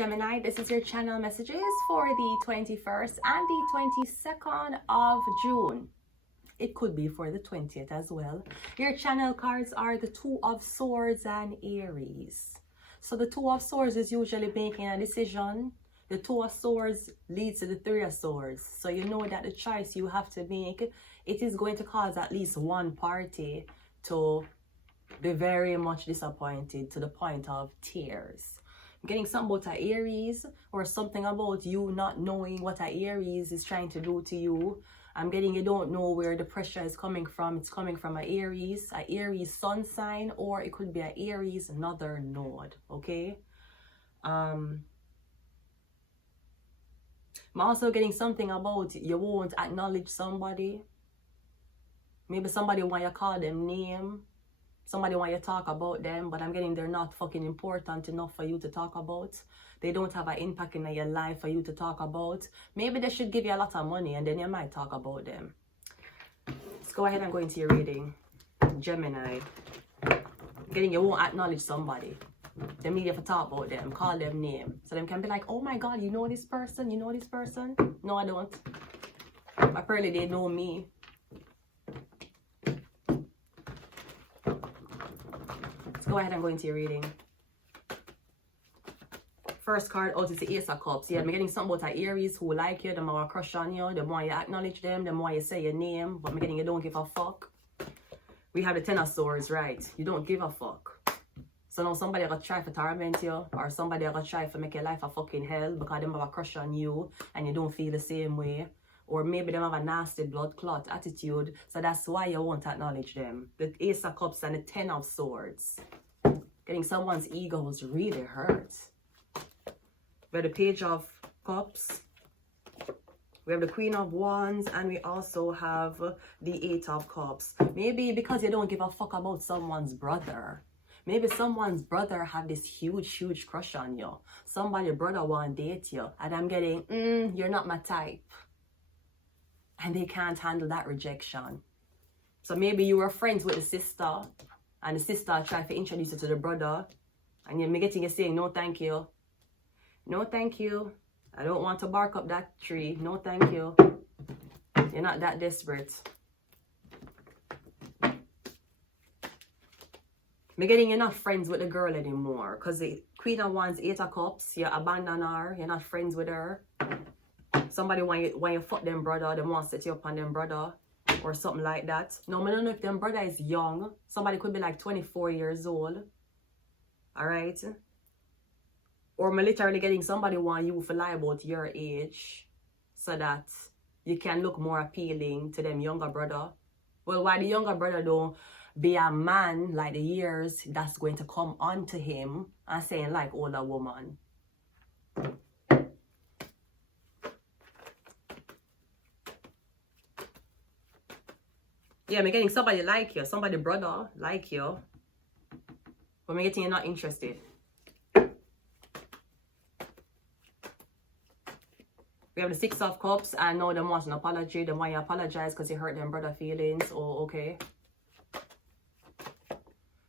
Gemini, this is your channel messages for the 21st and the 22nd of June. It could be for the 20th as well. Your channel cards are the Two of Swords and Aries. So the Two of Swords is usually making a decision. The Two of Swords leads to the Three of Swords. So you know that the choice you have to make, it is going to cause at least one party to be very much disappointed to the point of tears. I'm getting something about an Aries or something about you not knowing what an Aries is trying to do to you. I'm getting you don't know where the pressure is coming from. It's coming from an Aries sun sign, or it could be an Aries northern node, okay? I'm also getting something about you won't acknowledge somebody. Maybe somebody want you to call them name. Somebody want you to talk about them, but I'm getting they're not fucking important enough for you to talk about. They don't have an impact in your life for you to talk about. Maybe they should give you a lot of money and then you might talk about them. Let's go ahead and go into your reading. Gemini. Getting you won't acknowledge somebody. They need you to talk about them, call them name. So them can be like, oh my God, you know this person? You know this person? No, I don't. Apparently they know me. Go ahead and go into your reading. First card out is the Ace of Cups. Yeah, I'm getting something about Aries who like you, the more crush on you, the more you acknowledge them, the more you say your name, but I'm getting you don't give a fuck. We have the Ten of Swords, right? You don't give a fuck. So now somebody gonna try to torment you, or somebody gonna try to make your life a fucking hell because they have a crush on you and you don't feel the same way. Or maybe they have a nasty blood clot attitude, so that's why you won't acknowledge them. The Ace of Cups and the Ten of Swords. Getting someone's egos really hurt. We have the Page of Cups. We have the Queen of Wands, and we also have the Eight of Cups. Maybe because you don't give a fuck about someone's brother. Maybe someone's brother have this huge crush on you. Somebody's brother want to date you, and I'm getting, you're not my type. And they can't handle that rejection. So maybe you were friends with the sister, and the sister tried to introduce you to the brother, and you're getting you saying, no thank you. No thank you. I don't want to bark up that tree. No thank you. You're not that desperate. I'm getting you're not friends with the girl anymore, because the Queen of Wands, Eight of Cups, you abandon her. You're not friends with her. Somebody when you fuck them brother, they want to set you up on them brother or something like that. No, I don't know if them brother is young. Somebody could be like 24 years old. Alright? Or I'm literally getting somebody want you to lie about your age so that you can look more appealing to them younger brother. Well, why the younger brother don't be a man like the years that's going to come onto him and saying like older woman. Yeah, I'm getting somebody like you, somebody brother like you, but I'm getting you're not interested. We have the Six of Cups, and now they want an apology. They want you apologize because you hurt them brother feelings. Oh, okay.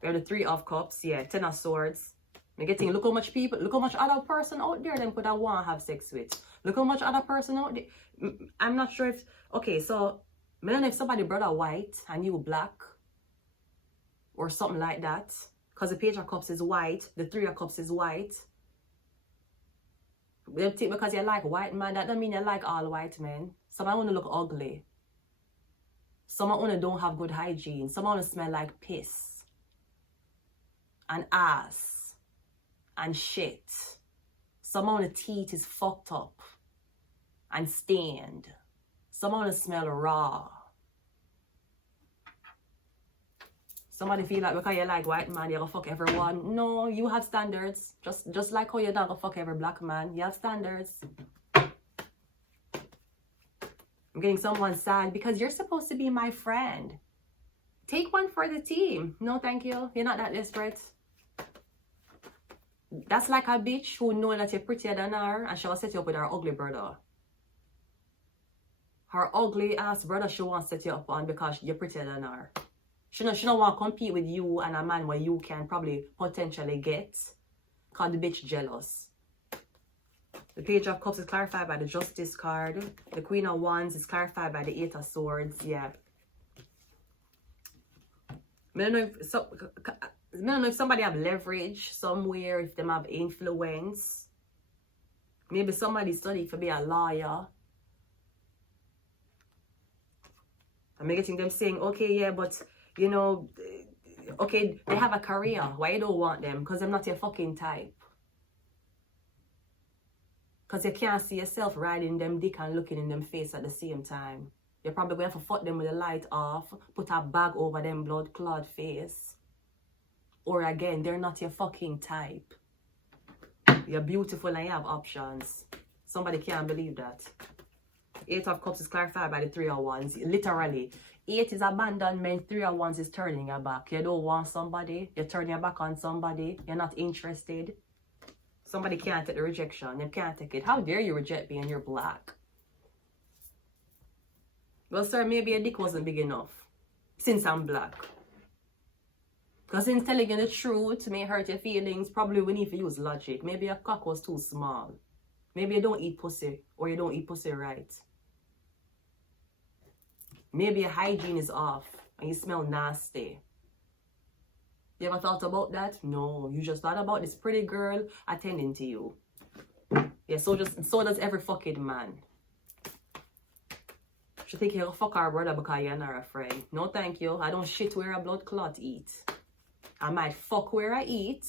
We have the Three of Cups, yeah, Ten of Swords. I'm getting look how much people, look how much other person out there them could have want to have sex with. Look how much other person out there. I'm not sure if, okay, so I don't know if somebody brother white and you black or something like that, because the Page of Cups is white, the Three of Cups is white. They think because you like white man, that doesn't mean you like all white men. Some want to look ugly. Some want to don't have good hygiene. Some want to smell like piss and ass and shit. Some want the teeth is fucked up and stained. Some want to smell raw. Somebody feel like because you like white man, you're gonna fuck everyone. No, you have standards. Just like how you're not gonna fuck every black man. You have standards. I'm getting someone sad because you're supposed to be my friend. Take one for the team. No, thank you. You're not that desperate. That's like a bitch who knows that you're prettier than her and she'll set you up with her ugly brother. Her ugly ass brother she wants to set you up on because you're prettier than her. She don't want to compete with you and a man where you can probably potentially get. Cause the bitch jealous. The Page of Cups is clarified by the Justice card. The Queen of Wands is clarified by the Eight of Swords. Yeah. I don't know if somebody have leverage somewhere, if them have influence. Maybe somebody studied for be a lawyer. I'm getting them saying, okay, yeah, but, you know, okay, they have a career. Why you don't want them? Because I'm not your fucking type. Because you can't see yourself riding them dick and looking in them face at the same time. You're probably going to have to fuck them with the light off, put a bag over them blood clot face. Or again, they're not your fucking type. You're beautiful and you have options. Somebody can't believe that. Eight of Cups is clarified by the Three of Wands. Literally. 8 is abandonment. 3 of Wands is turning your back. You don't want somebody. You're turning your back on somebody. You're not interested. Somebody can't take the rejection. They can't take it. How dare you reject me and you're black? Well, sir, maybe your dick wasn't big enough. Since I'm black. Because in telling you the truth may hurt your feelings. Probably we need to use logic. Maybe your cock was too small. Maybe you don't eat pussy. Or you don't eat pussy right. Maybe your hygiene is off. And you smell nasty. You ever thought about that? No. You just thought about this pretty girl attending to you. Yeah, so does every fucking man. She think you'll fuck our brother because you're not a friend. No, thank you. I don't shit where a blood clot eat. I might fuck where I eat.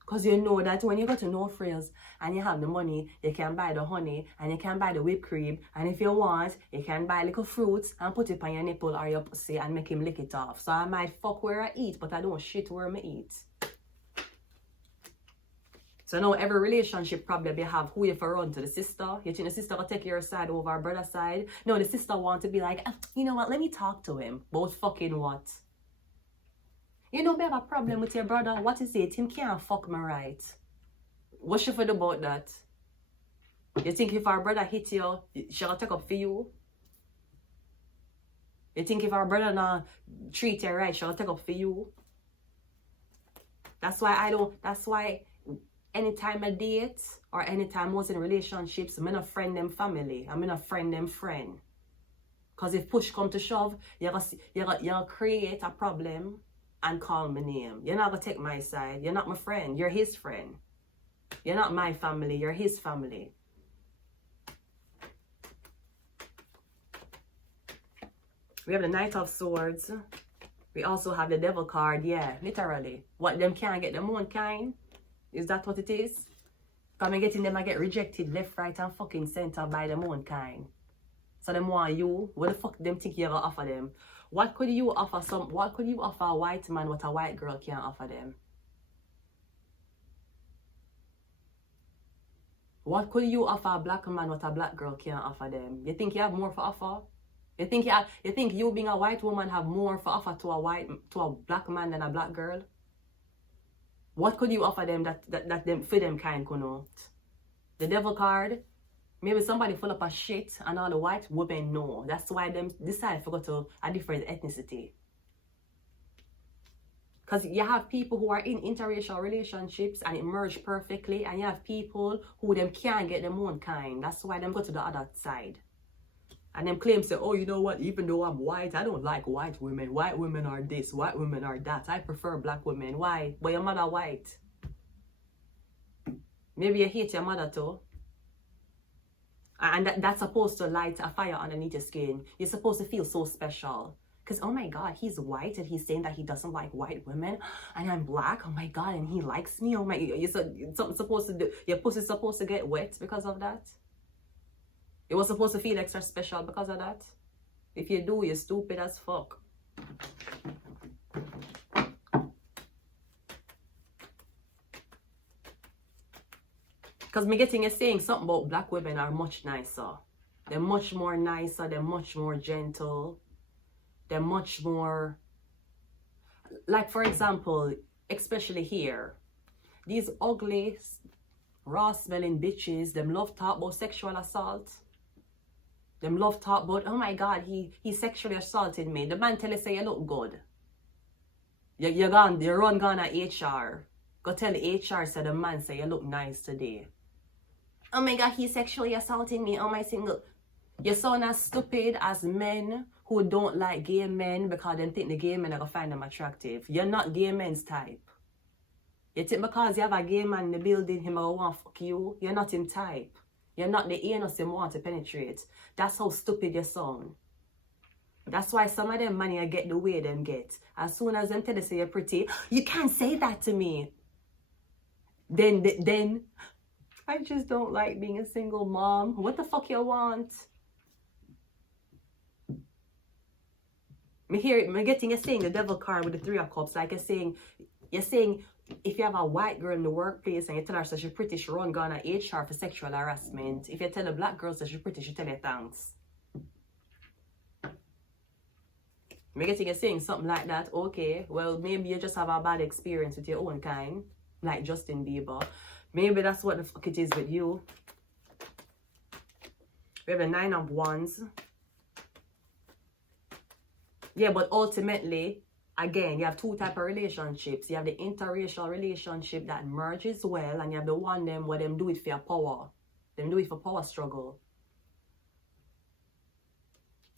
Because you know that when you go to No Frills and you have the money, you can buy the honey and you can buy the whipped cream. And if you want, you can buy little fruits and put it on your nipple or your pussy and make him lick it off. So I might fuck where I eat, but I don't shit where I eat. So now every relationship problem you have, who you for run to? The sister? You think the sister will take your side over our brother's side? No, the sister want to be like, you know what, let me talk to him. Both fucking what? You know, we have a problem with your brother. What is it? Him can't fuck me right. What's your feel about that? You think if our brother hit you, she'll take up for you? You think if our brother not treat you right, she'll take up for you? That's why anytime I date or anytime I was in relationships, I'm not friend them family. I'm not friend them friend. Because if push come to shove, you'll create a problem and call my name. You're not going to take my side. You're not my friend. You're his friend. You're not my family. You're his family. We have the Knight of Swords. We also have the Devil card. Yeah, literally. What them can't get them own kind. Is that what it is? Because I'm getting them, I get rejected left, right, and fucking center by them own kind. So them want you. What the fuck them think you're going to offer them? What could you offer a white man what a white girl can't offer them? What could you offer a black man what a black girl can't offer them? You think you have more for offer? You think you being a white woman have more for offer to a black man than a black girl? What could you offer them that them for them kind could not? The Devil card. Maybe somebody full up of shit and all the white women know. That's why them decide to go to a different ethnicity. Because you have people who are in interracial relationships and it merge perfectly. And you have people who them can't get them own kind. That's why them go to the other side. And them claim say, oh, you know what? Even though I'm white, I don't like white women. White women are this. White women are that. I prefer black women. Why? But your mother white. Maybe you hate your mother too. And that's supposed to light a fire underneath your skin. You're supposed to feel so special. Because, oh my God, he's white and he's saying that he doesn't like white women. And I'm black, oh my God, and he likes me. Oh my, you're something supposed to do. Your pussy's supposed to get wet because of that. It was supposed to feel extra special because of that. If you do, you're stupid as fuck. Because me getting you saying something about black women are much nicer. They're much more nicer. They're much more gentle. They're much more... Like, for example, especially here. These ugly, raw-smelling bitches, them love talk about sexual assault. Them love talk about, oh my God, he sexually assaulted me. The man tell you say you look good. You run gone at HR. Go tell the HR say the man say you look nice today. oh my God, he's sexually assaulting me. Oh my single. You sound as stupid as men who don't like gay men because they think the gay men are going to find them attractive. You're not gay men's type. You think because you have a gay man in the building, him will want to fuck you? You're not him type. You're not the anus him want to penetrate. That's how stupid you sound. That's why some of them money get the way them get. As soon as them tell you say you're pretty, you can't say that to me. Then, I just don't like being a single mom. What the fuck you want? Me getting a saying the devil card with the 3 of cups, like you're saying if you have a white girl in the workplace and you tell her that she's pretty, she run gone at HR for sexual harassment. If you tell a black girl that she's pretty, she tell you thanks. Me getting a saying something like that. Okay, well maybe you just have a bad experience with your own kind, like Justin Bieber. Maybe that's what the fuck it is with you. We have the 9 of Wands. Yeah, but ultimately, again, you have 2 types of relationships. You have the interracial relationship that merges well, and you have the one them where them do it for your power. Them do it for power struggle.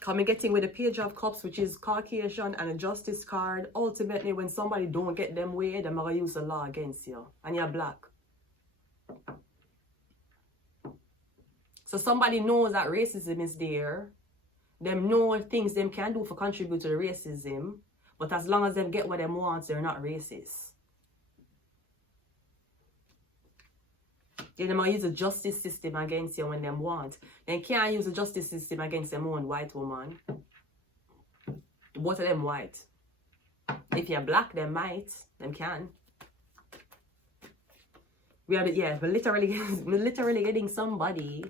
Coming getting with the Page of Cups, which is Caucasian, and a Justice card. Ultimately, when somebody don't get them way, they're going to use the law against you. And you're black. So somebody knows that racism is there. Them know things them can do for contribute to the racism. But as long as them get what them want, they're not racist. They might use the justice system against you when them want. They can't use the justice system against them own white woman. Both of them white. If you're black, they might. Them can. We are, yeah, we're literally getting somebody's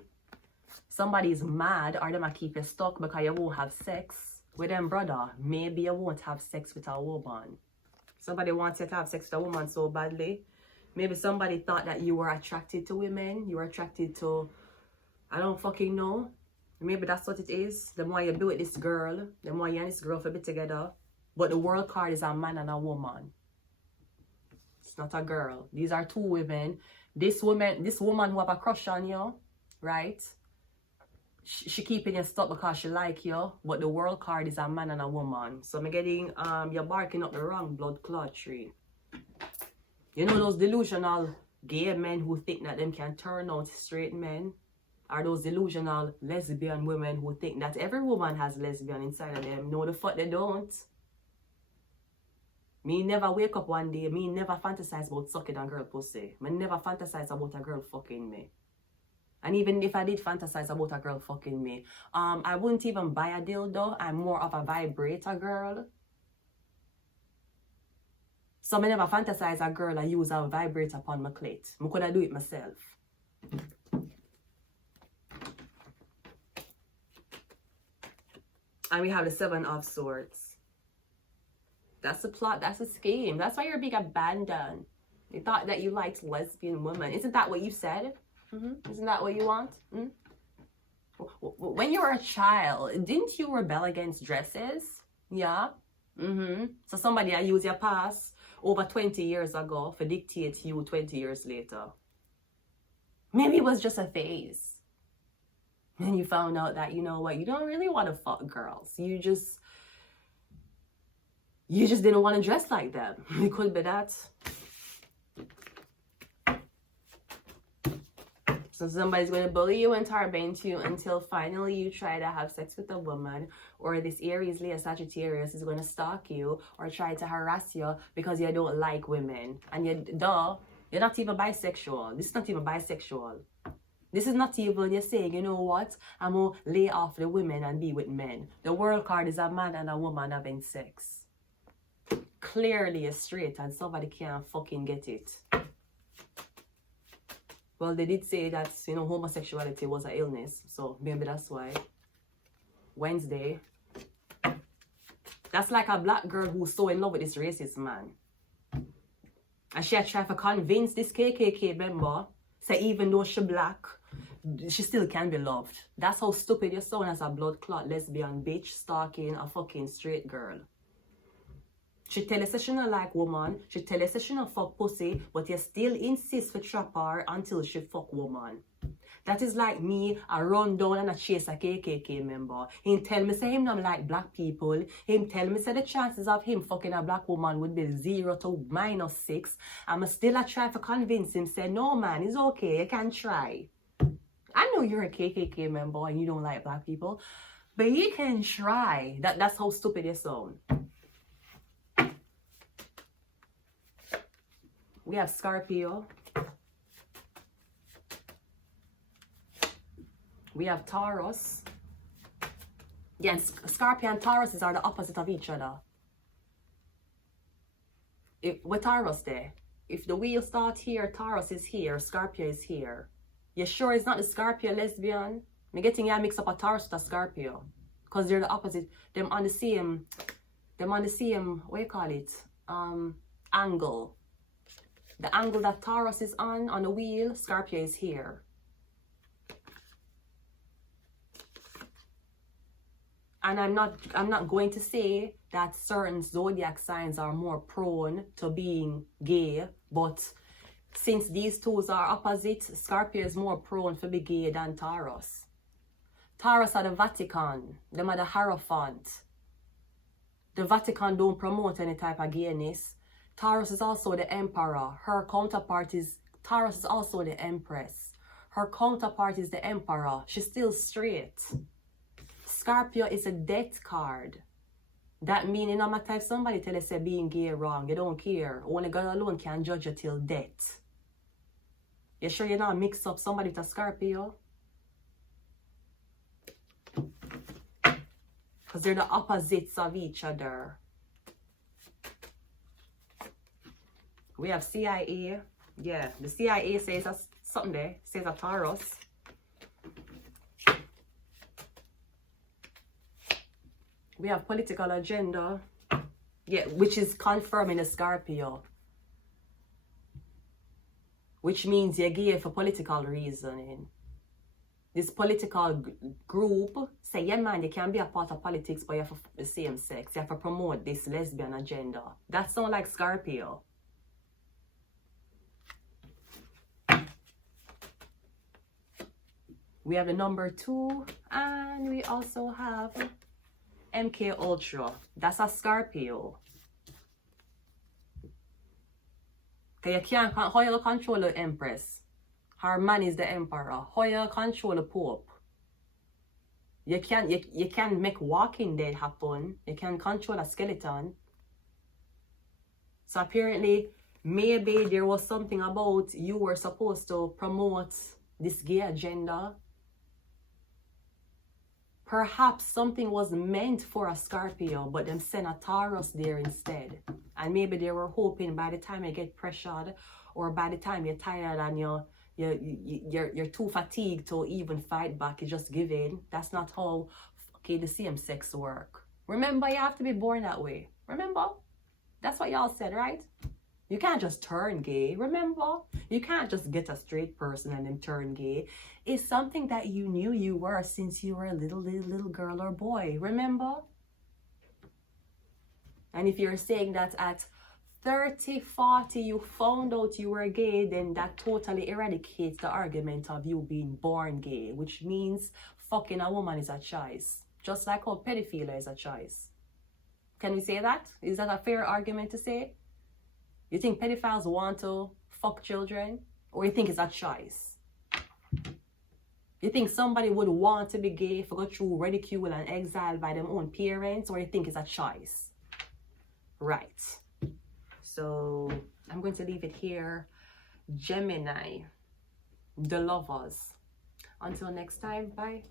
mad, or them might keep you stuck because you won't have sex with them, brother. Maybe you won't have sex with a woman. Somebody wants you to have sex with a woman so badly. Maybe somebody thought that you were attracted to women. You were attracted to, I don't fucking know. Maybe that's what it is. The more you be with this girl, the more you and this girl for be together. But the world card is a man and a woman. It's not a girl. These are 2 women. This woman who have a crush on you, right? She keeping you stuck because she like you. But the world card is a man and a woman. So I'm getting, you're barking up the wrong blood clot tree. You know those delusional gay men who think that them can turn out straight men? Or those delusional lesbian women who think that every woman has lesbian inside of them? No, the fuck they don't. Me never wake up one day, me never fantasize about sucking a girl pussy. Me never fantasize about a girl fucking me. And even if I did fantasize about a girl fucking me, I wouldn't even buy a dildo. I'm more of a vibrator girl. So I never fantasize a girl I use a vibrator upon my clit. I could do it myself. And we have the 7 of Swords. That's the plot. That's a scheme. That's why you're being abandoned. You thought that you liked lesbian women. Isn't that what you said? Isn't that what you want? When you were a child, didn't you rebel against dresses? Yeah. So somebody I use your past over 20 years ago for dictate you 20 years later. Maybe it was just a phase. And you found out that, you know what, you don't really want to fuck girls. You just didn't want to dress like them. It could be that. So somebody's going to bully you and torment you until finally you try to have sex with a woman, or this Aries, Leo, Sagittarius is going to stalk you or try to harass you because you don't like women. And you're not even bisexual. This is not even bisexual. This is not even you're saying, you know what, I'm going to lay off the women and be with men. The world card is a man and a woman having sex. Clearly it's straight and somebody can't fucking get it. Well, they did say that, you know, homosexuality was an illness. So maybe that's why. Wednesday. That's like a black girl who's so in love with this racist man. And she had tried to convince this KKK member, say even though she's black, she still can be loved. That's how stupid you sound as a blood clot lesbian bitch stalking a fucking straight girl. She tell us she not like woman. She tell us she not fuck pussy, but you still insist for trap her until she fuck woman. That is like me, I run down and I chase a KKK member. Him tell me say him not like black people. Him tell me say the chances of him fucking a black woman would be 0 to -6. I'm still a try to convince him, say, no man, it's okay, you can try. I know you're a KKK member and you don't like black people, but you can try. That's how stupid you sound. We have Scorpio. We have Taurus. Yes, Scorpio and Taurus are the opposite of each other. With Taurus there, if the wheel starts here, Taurus is here, Scorpio is here. You sure it's not the Scorpio lesbian? I'm getting you mix up a Taurus with a Scorpio. Because they're the opposite. Them on the same, what do you call it? Angle. The angle that Taurus is on the wheel, Scorpio is here. And I'm not going to say that certain zodiac signs are more prone to being gay, but since these two are opposite, Scorpio is more prone to be gay than Taurus. Taurus are the Vatican, them are the Hierophant. The Vatican don't promote any type of gayness. Taurus is also the Emperor. Her counterpart is, Taurus is also the Empress. Her counterpart is the Emperor. She's still straight. Scorpio is a death card. That means, no matter if somebody tell you say being gay wrong, you don't care. Only God alone can judge you till death. You sure you're not mix up somebody with a Scorpio? Because they're the opposites of each other. We have CIA. Yeah, the CIA says something there. Says a Taurus. We have political agenda, yeah, which is confirming a Scorpio, which means you're gay for political reasoning. This political group say, yeah man, you can be a part of politics, but you have to the same sex. You have to promote this lesbian agenda. That sounds like Scorpio. We have the number 2, and we also have MK Ultra. That's a Scorpio. Okay, you can't, how you control the Empress? Her man is the Emperor. How you control the Pope? You can make Walking Dead happen. You can control a skeleton. So apparently, maybe there was something about you were supposed to promote this gay agenda. Perhaps something was meant for a Scorpio, but them sent a Taurus there instead. And maybe they were hoping by the time you get pressured, or by the time you're tired and you're too fatigued to even fight back, you just give in. That's not how the same sex work. Remember, you have to be born that way. Remember? That's what y'all said, right? You can't just turn gay, remember? You can't just get a straight person and then turn gay. It's something that you knew you were since you were a little girl or boy, remember? And if you're saying that at 30, 40, you found out you were gay, then that totally eradicates the argument of you being born gay, which means fucking a woman is a choice. Just like how pedophilia is a choice. Can we say that? Is that a fair argument to say? You think pedophiles want to fuck children? Or you think it's a choice? You think somebody would want to be gay for go through ridicule and exile by their own parents? Or you think it's a choice? Right. So I'm going to leave it here. Gemini, the lovers. Until next time, bye.